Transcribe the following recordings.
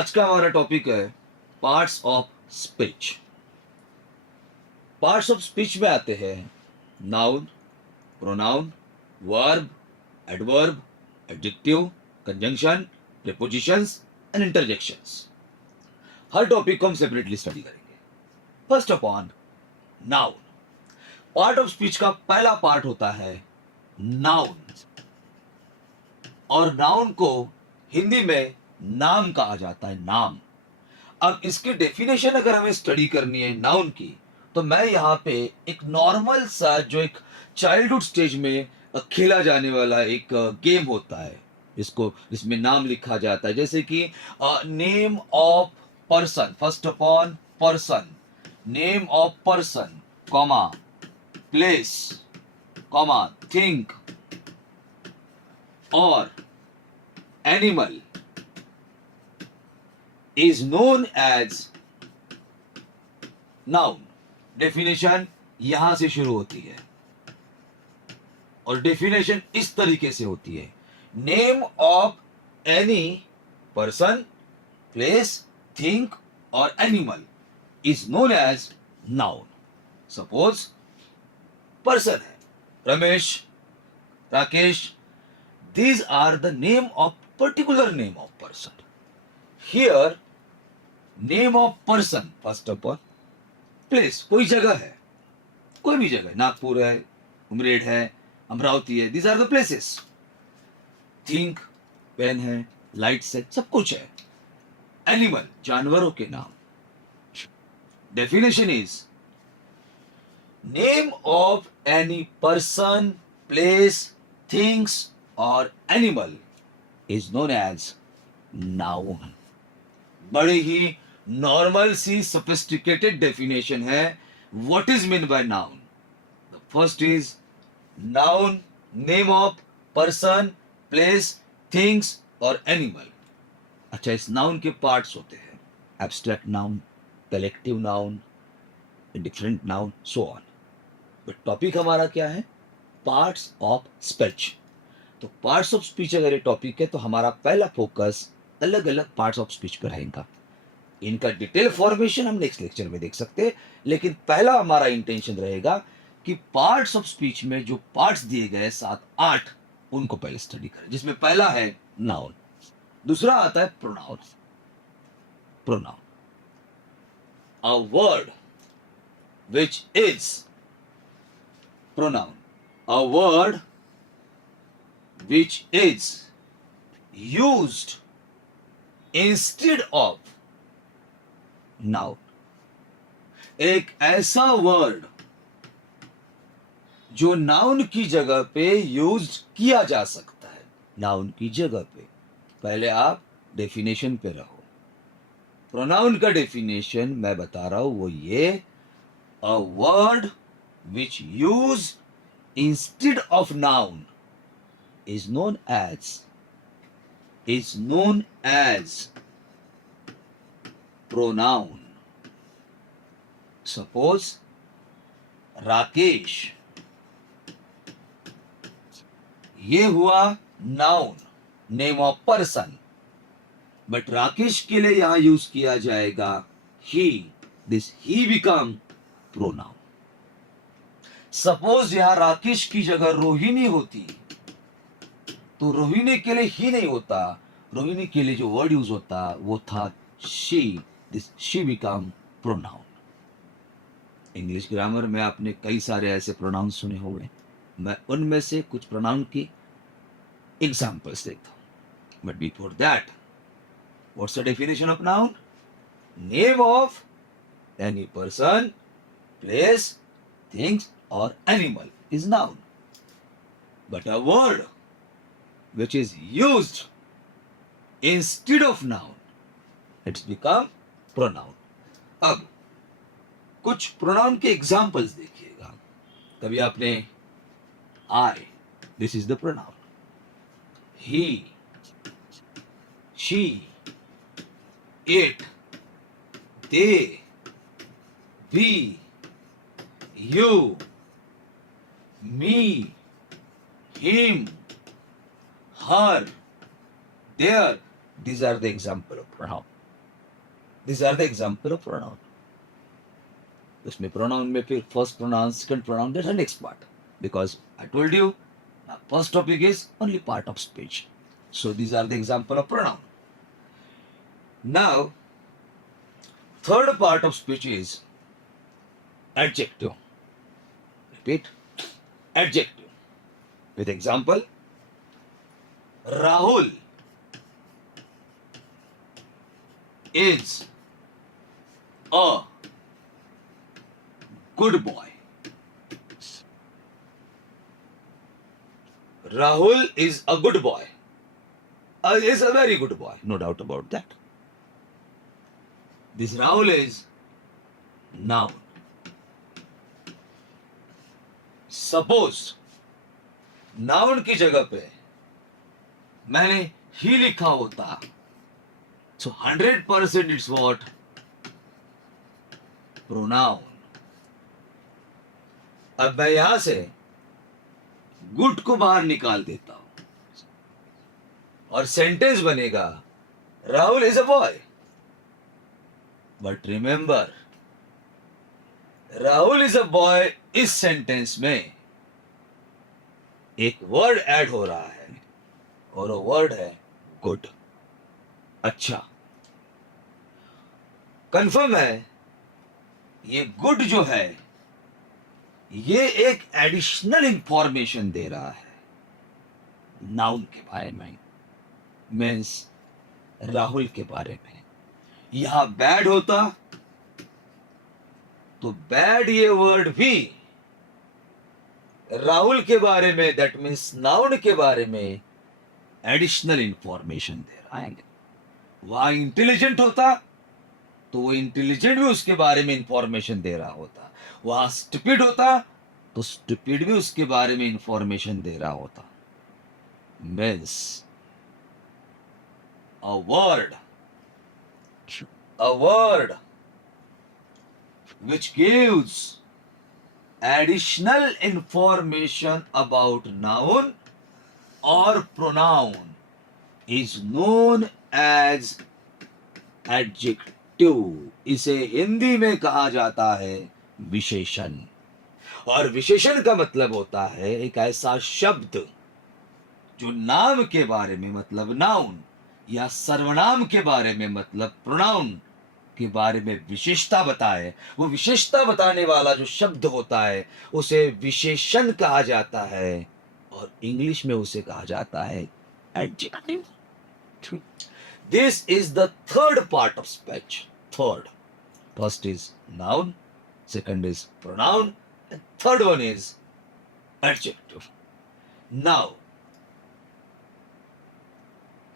आज का हमारा टॉपिक है parts of speech. Parts of speech में आते हैं noun, pronoun, verb, adverb, adjective, conjunction, prepositions and interjections. Her topic को हम सेपरेटली स्टडी करेंगे। First of on noun. Part of speech का पहला पार्ट होता है नाउन, और नाउन को हिंदी में नाम कहा जाता है, नाम। अब इसकी डेफिनेशन अगर हमें स्टडी करनी है नाउन की, तो मैं यहां पे एक नॉर्मल सा जो एक चाइल्डहुड स्टेज में खेला जाने वाला एक गेम होता है, इसमें नाम लिखा जाता है, जैसे कि name of person. First of on person, name of person, comma, place, comma, think और animal is known as noun। Definition यहां से शुरू होती है और डेफिनेशन इस तरीके से होती है। Name of any person, place, thing और animal is known as noun. Suppose person है Ramesh, Rakesh, these are the name of particular name of person। Here name of person first of all, place कोई जगह है, कोई भी जगह, नागपुर है, उमरेड है, अमरावती है, these are the places। Think pen है, लाइट्स है, सब कुछ है। एनिमल जानवरों के नाम। Definition is name of any person, place, things और animal is known as noun. बड़े ही नॉर्मल सी सोफिस्टिकेटेड डेफिनेशन है what is mean by noun. The first is noun, name of person, place, things और animal. अच्छा, इस noun के parts होते हैं abstract noun, collective noun, different noun, so on. But topic हमारा क्या है? Parts of speech. तो पार्ट्स ऑफ स्पीच अगर ये टॉपिक है तो हमारा पहला फोकस अलग अलग पार्ट्स ऑफ स्पीच पर रहेगा। इनका डिटेल फॉर्मेशन हम नेक्स्ट लेक्चर में देख सकते हैं, लेकिन पहला हमारा इंटेंशन रहेगा कि पार्ट्स ऑफ स्पीच में जो पार्ट्स दिए गए 7-8 उनको पहले स्टडी करें, जिसमें पहला है नाउन, दूसरा आता है pronoun. Pronoun, a word which is pronoun, a word which is used instead of noun। एक ऐसा वर्ड जो नाउन की जगह पे यूज किया जा सकता है, नाउन की जगह पे। पहले आप डेफिनेशन पे रहो। प्रोनाउन का डेफिनेशन मैं बता रहा हूं, वो ये, a word which use instead of noun is known as pronoun। Suppose Rakesh, ये हुआ noun, name of person, but Rakesh के लिए यहां यूज किया जाएगा ही। This he become pronoun. Suppose यहां राकेश की जगह रोहिणी होती तो रोहिणी के लिए ही नहीं होता, रोहिणी के लिए जो वर्ड यूज होता वो था she. This she become pronoun. English grammar में आपने कई सारे ऐसे प्रोनाउन सुने होंगे, मैं उनमें से कुछ प्रोनाउन की एग्जांपल्स देता हूं। But before that, what's the definition of noun? Name of any person, place, things और animal is noun. But a word which is used instead of noun, it's become pronoun। अब कुछ pronoun के examples देखिएगा। कभी आपने I, this is the pronoun, he, she, it, they, we, you, me, him, her, there, these are the example of pronoun। These are the example of pronoun. उसमें pronoun में फिर first pronoun, second pronoun, that's the next part. Because I told you, first topic is only part of speech. So these are the example of pronoun. Now, third part of speech is adjective. Repeat. Adjective. With example, Rahul is a good boy. Rahul is a good boy. Is a very good boy, no doubt about that. This Rahul is noun. Suppose noun की जगह पे मैंने ही लिखा होता, so 100% it's what? Pronoun. अब मैं यहां से गुड को बाहर निकाल देता हूं और सेंटेंस बनेगा Rahul is a boy. But remember, Rahul is a boy इस सेंटेंस में एक वर्ड ऐड हो रहा है और वो वर्ड है गुड. अच्छा, कंफर्म है ये गुड जो है ये एक एडिशनल इंफॉर्मेशन दे रहा है नाउन के बारे में, मीन्स राहुल के बारे में. यहां बैड होता तो बैड ये वर्ड भी राहुल के बारे में, दैट मीन्स नाउन के बारे में एडिशनल इंफॉर्मेशन दे रहा है. वहां इंटेलिजेंट होता तो वो इंटेलिजेंट भी उसके बारे में इंफॉर्मेशन दे रहा होता. वहां स्टूपिड होता तो स्टूपिड भी उसके बारे में इंफॉर्मेशन दे रहा होता. Means a word which gives additional information about noun or pronoun is known as adjective. इसे हिंदी में कहा जाता है विशेषण. और विशेषण का मतलब होता है एक ऐसा शब्द जो नाम के बारे में मतलब नाउन या सर्वनाम के बारे में मतलब प्रोनाउन के बारे में विशेषता बताए. वो विशेषता बताने वाला जो शब्द होता है उसे विशेषण कहा जाता है और इंग्लिश में उसे कहा जाता है adjective. This is the third part of speech. Third, first is noun, second is pronoun, and third one is adjective. Now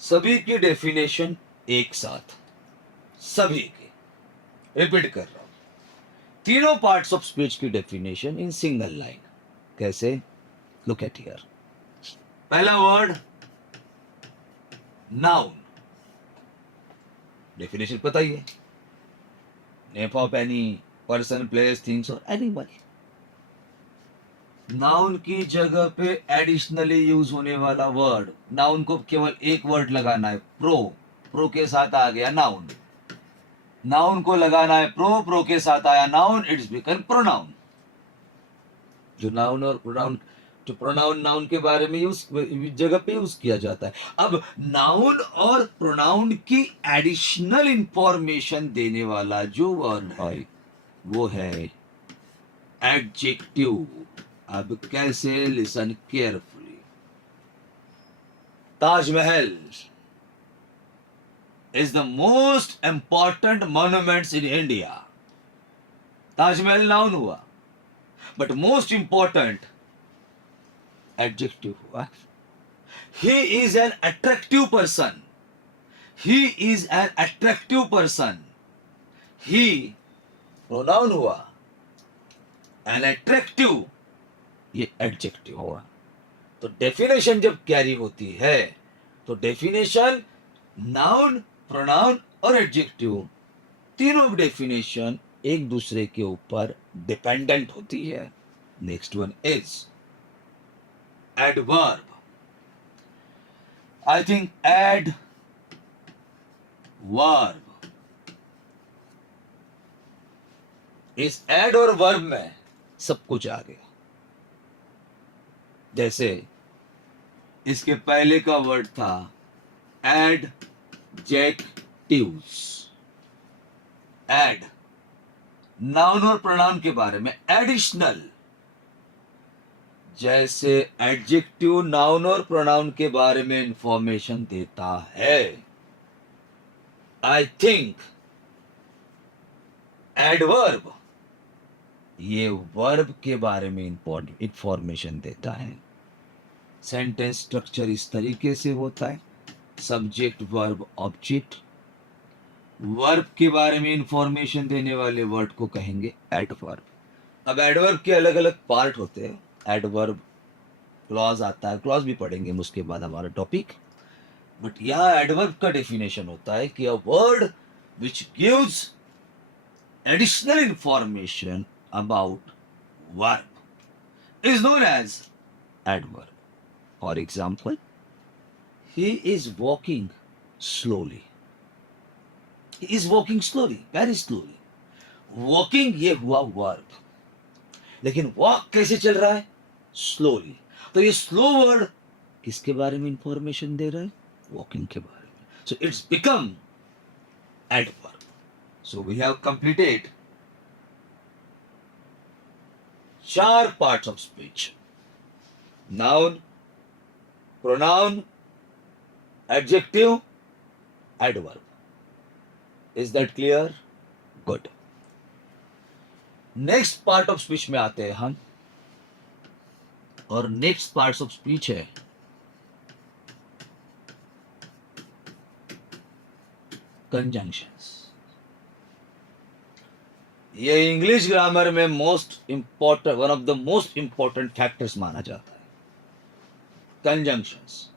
सभी की डेफिनेशन एक साथ, सभी की रिपीट कर रहा हूं. तीनों पार्ट्स ऑफ स्पीच की डेफिनेशन इन सिंगल लाइन. कैसे? Look at here. पहला वर्ड नाउन, डेफिनेशन पता ही है. Name of any person, place, things और एनिमल. नाउन की जगह पे एडिशनली यूज होने वाला वर्ड, नाउन को केवल एक वर्ड लगाना है प्रो. प्रो के साथ आ गया नाउन. नाउन को लगाना है प्रो, प्रो के साथ आया नाउन, इट्स बिकम प्रोनाउन. जो नाउन और प्रोनाउन, जो प्रोनाउन नाउन के बारे में यूज जगह पे यूज किया जाता है. अब नाउन और प्रोनाउन की एडिशनल इंफॉर्मेशन देने वाला जो वर्ड है वो है एडजेक्टिव. अब कैसे? Listen carefully. Taj Mahal is the most important monuments in India. Taj Mahal noun हुआ, but most important adjective हुआ. He is an attractive person. He is an attractive person. He pronoun हुआ, an attractive ये एडजेक्टिव हुआ. तो डेफिनेशन जब carry होती है तो डेफिनेशन नाउन, प्रोनाउन और एडजेक्टिव तीनों डेफिनेशन एक दूसरे के ऊपर डिपेंडेंट होती है. Next one is adverb. I think adverb इस एड और वर्ब में सब कुछ आ गया। जैसे इसके पहले का वर्ड था एडजेक्टिव्स। एड नाउन और प्रोनाउन के बारे में, एडिशनल। जैसे एडजेक्टिव नाउन और प्रोनाउन के बारे में इंफॉर्मेशन देता है। आई थिंक एडवर्ब ये वर्ब के बारे में इंफॉर्मेशन देता है। सेंटेंस स्ट्रक्चर इस तरीके से होता है, सब्जेक्ट वर्ब ऑब्जेक्ट। वर्ब के बारे में इंफॉर्मेशन देने वाले वर्ड को कहेंगे एडवर्ब। अब एडवर्ब के अलग अलग पार्ट होते हैं। एडवर्ब क्लॉज आता है, क्लॉज भी पढ़ेंगे हम उसके बाद हमारा टॉपिक। बट यहाँ एडवर्ब का डेफिनेशन होता है कि a word which gives additional information about verb is known as adverb. For example, he is walking slowly. He is walking slowly, very slowly. Walking ये हुआ वर्ब, लेकिन वॉक कैसे चल रहा है? स्लोली। तो ये स्लो वर्ड किसके बारे में इंफॉर्मेशन दे रहा है? वॉकिंग के बारे में। So it's become adverb. So we have completed 4 parts of speech: noun, pronoun, adjective, adverb. Is that clear? Good. Next part of speech में आते हैं हम, और नेक्स्ट पार्ट ऑफ स्पीच है कंजंक्शंस। ये इंग्लिश ग्रामर में most important, one of the most important factors माना जाता है। कंजंक्शंस।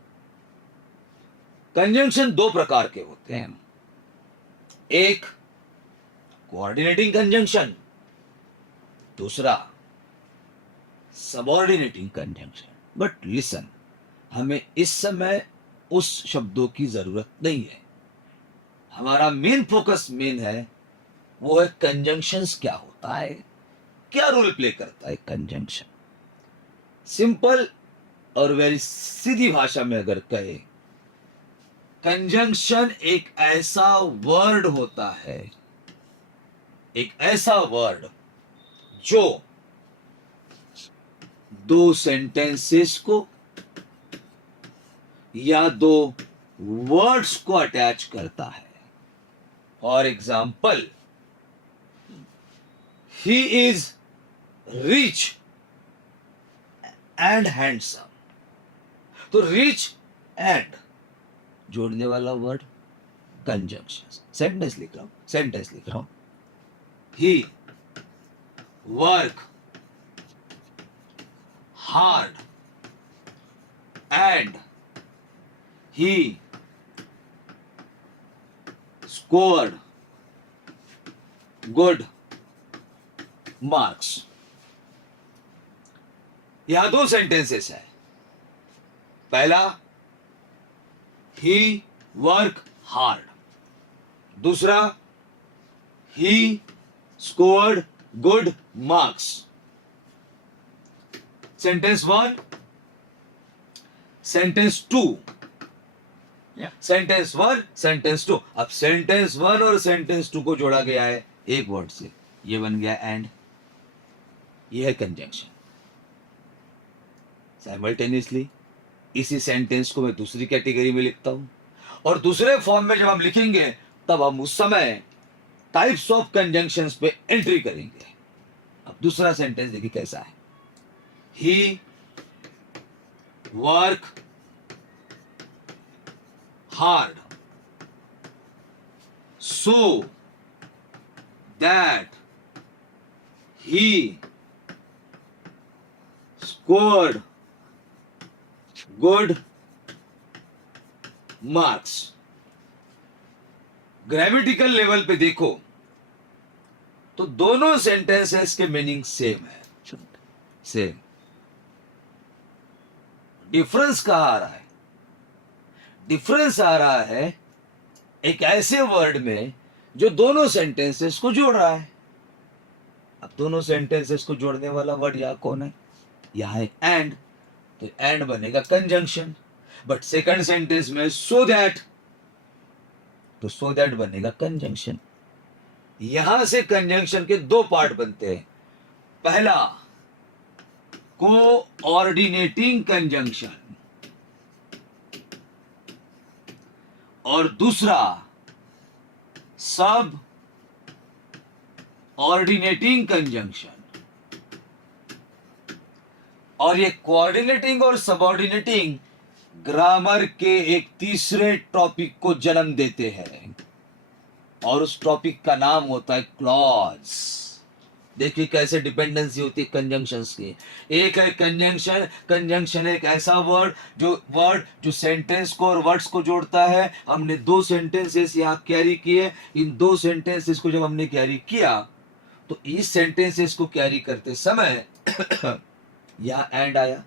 कंजंक्शन 2 प्रकार के होते हैं। एक कोऑर्डिनेटिंग कंजंक्शन, दूसरा सबऑर्डिनेटिंग कंजंक्शन। बट लिसन, हमें इस समय उस शब्दों की जरूरत नहीं है। हमारा मेन फोकस है वो है कंजंक्शंस क्या होता है, क्या रोल प्ले करता है कंजंक्शन। सिंपल और वेरी सीधी भाषा में अगर कहे, कंजंक्शन एक ऐसा वर्ड होता है, एक ऐसा वर्ड जो 2 सेंटेंसेस को या 2 वर्ड्स को अटैच करता है। For example, he is rich and handsome. तो रिच एंड जोड़ने वाला वर्ड कंजंक्शन। सेंटेंस लिख रहा हूं। He work hard and he scored good marks. यहां 2 सेंटेंसेस है। पहला, ही वर्क हार्ड। दूसरा, he scored good marks. Sentence 1, sentence 2, sentence 1, sentence 2। अब सेंटेंस 1 और सेंटेंस 2 को जोड़ा गया है एक वर्ड से, ये बन गया एंड। ये है कंजंक्शन। साइमल्टेनियसली इसी सेंटेंस को मैं दूसरी कैटेगरी में लिखता हूं, और दूसरे फॉर्म में जब हम लिखेंगे तब हम उस समय टाइप्स ऑफ कंजंक्शंस पे एंट्री करेंगे। अब दूसरा सेंटेंस देखिए कैसा है। He work hard so that he scored good marks. Grammatical level पे देखो तो दोनों सेंटेंसेस के मीनिंग सेम है, सेम। डिफरेंस कहां आ रहा है? डिफरेंस आ रहा है एक ऐसे वर्ड में जो दोनों सेंटेंसेस को जोड़ रहा है। अब दोनों सेंटेंसेस को जोड़ने वाला वर्ड यहाँ कौन है? यहाँ है एंड, तो एंड बनेगा कंजंक्शन। बट सेकंड सेंटेंस में सो दैट, तो सो दैट बनेगा कंजंक्शन। यहां से कंजंक्शन के दो पार्ट बनते हैं। पहला कोऑर्डिनेटिंग कंजंक्शन और दूसरा सब ऑर्डिनेटिंग कंजंक्शन। और ये कोऑर्डिनेटिंग और सबऑर्डिनेटिंग ग्रामर के एक तीसरे टॉपिक को जन्म देते हैं और उस टॉपिक का नाम होता है क्लॉज। देखिए कैसे डिपेंडेंसी होती है कंजंक्शंस की। एक है कंजंक्शन, कंजंक्शन एक ऐसा वर्ड जो सेंटेंस को और वर्ड्स को जोड़ता है। हमने दो सेंटेंसेस यहाँ कैरी किए। इन दो सेंटेंसेस को जब हमने कैरी किया तो इस सेंटेंसेस को कैरी करते समय यहाँ एंड आया,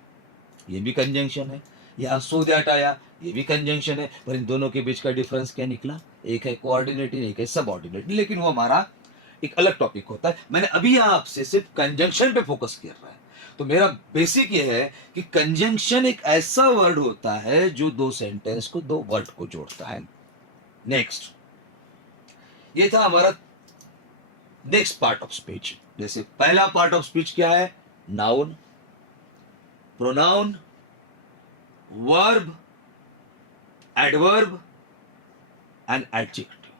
ये भी कंजंक्शन है। यहाँ सो दैट आया, ये भी कंजंक्शन है। पर इन दोनों के बीच का डिफरेंस क्या निकला? एक है कोऑर्डिनेटिंग, एक है सबऑर्डिनेटिंग। लेकिन वो हमारा एक अलग टॉपिक होता है। मैंने अभी यहाँ आपसे सिर्फ कंजंक्शन पे फोकस कर रहा है। तो मेरा बेसिक ये है कि कंजंक्शन एक ऐसा वर्ड होता है जो दो सेंटेंस को, दो वर्ड को जोड़ता है। नेक्स्ट, ये था हमारा नेक्स्ट पार्ट ऑफ स्पीच। जैसे पहला पार्ट ऑफ स्पीच क्या है? Noun, pronoun, verb, adverb and adjective.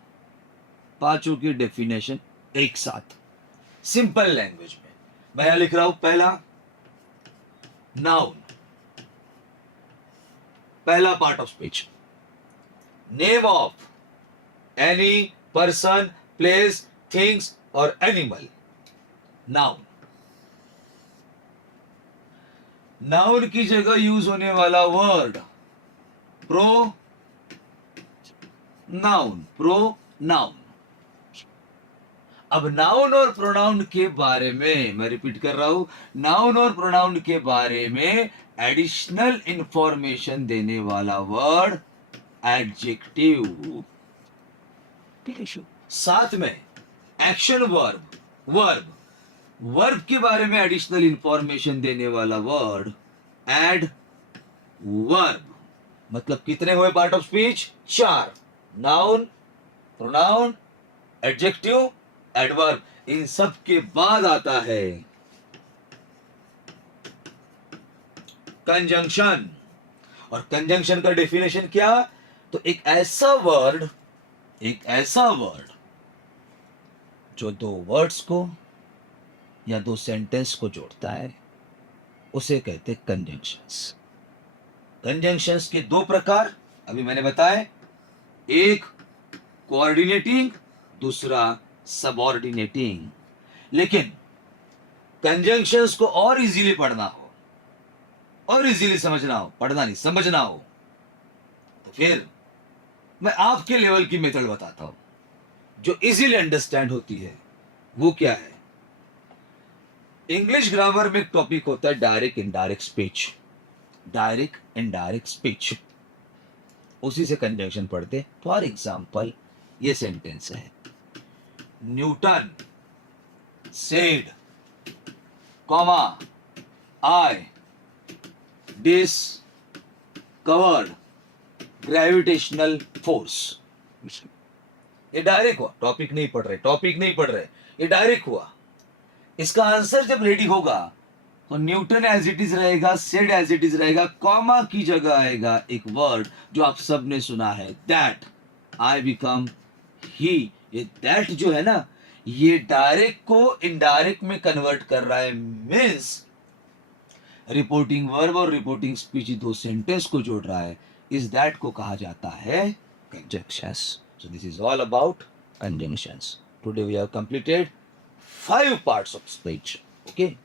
पांचों की डेफिनेशन एक साथ सिंपल लैंग्वेज में। मैं यहां लिख रहा हूं पहला नाउन, पहला part of speech, name of any person, place, things और एनिमल। नाउन, नाउन की जगह यूज होने वाला वर्ड प्रो नाउन, प्रोनाउन। अब नाउन और प्रोनाउन के बारे में मैं रिपीट कर रहा हूं, नाउन और प्रोनाउन के बारे में एडिशनल इंफॉर्मेशन देने वाला वर्ड एडजेक्टिव। साथ में एक्शन वर्ब, वर्ब, वर्ब के बारे में एडिशनल इंफॉर्मेशन देने वाला वर्ड एड वर्ब। मतलब कितने हुए पार्ट ऑफ स्पीच? चार। Noun, pronoun, adjective, adverb. इन सब के बाद आता है कंजंक्शन। और कंजंक्शन का डेफिनेशन क्या? तो एक ऐसा वर्ड जो दो वर्ड्स को या दो सेंटेंस को जोड़ता है, उसे कहते हैं कंजंक्शंस। कंजंक्शंस के दो प्रकार अभी मैंने बताए, एक कोऑर्डिनेटिंग, दूसरा सबऑर्डिनेटिंग। लेकिन कंजंक्शंस को और इजीली पढ़ना हो और इजीली समझना हो, पढ़ना नहीं समझना हो, तो फिर मैं आपके लेवल की मेथड बताता हूं जो इजीली अंडरस्टैंड होती है। वो क्या है? इंग्लिश ग्रामर में एक टॉपिक होता है direct indirect speech. Direct indirect speech, उसी से कंजंक्शन पढ़ते। फॉर एग्जाम्पल ये सेंटेंस है, Newton said, comma, I discovered gravitational force. ये डायरेक्ट हुआ, टॉपिक नहीं पढ़ रहे, ये डायरेक्ट हुआ। इसका आंसर जब रेडी होगा तो न्यूटन एज इट इज रहेगा, सेड एज इट इज रहेगा, कॉमा की जगह आएगा एक वर्ड जो आप सबने सुना है, दैट, आई बिकम ही। ये दैट जो है ना, ये डायरेक्ट को इनडायरेक्ट में कन्वर्ट कर रहा है। मीन्स रिपोर्टिंग वर्ब और रिपोर्टिंग स्पीच दो सेंटेंस को जोड़ रहा है। इस दैट को कहा जाता है conjunctions. So this is all about conjunctions. Today we have completed 5 parts of speech. Okay.